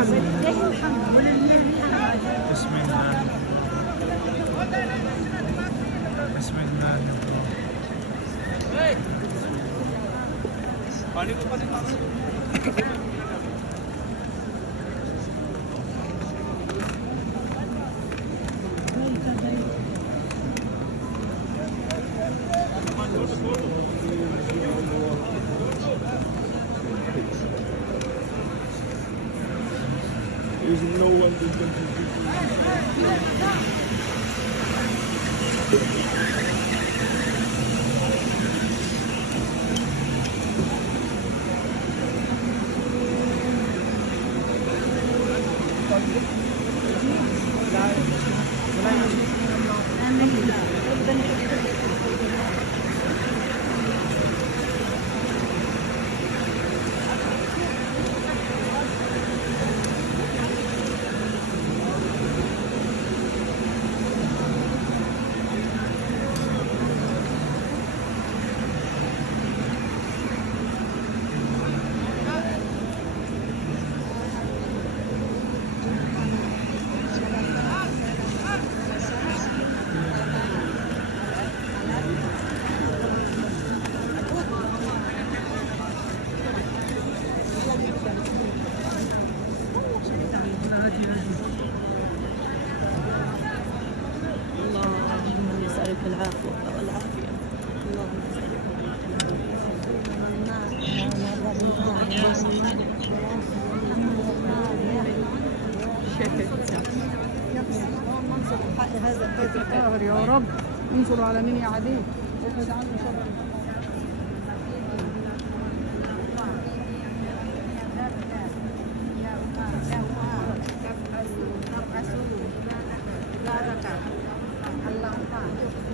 الحمد. بسم الله. بسم الله. There's no one who can اللهم نسألك العفو والعافية. اللهم هذا البيت الطاهر يا رب، انصر على من يعاديه وابعد عنه شر اللهم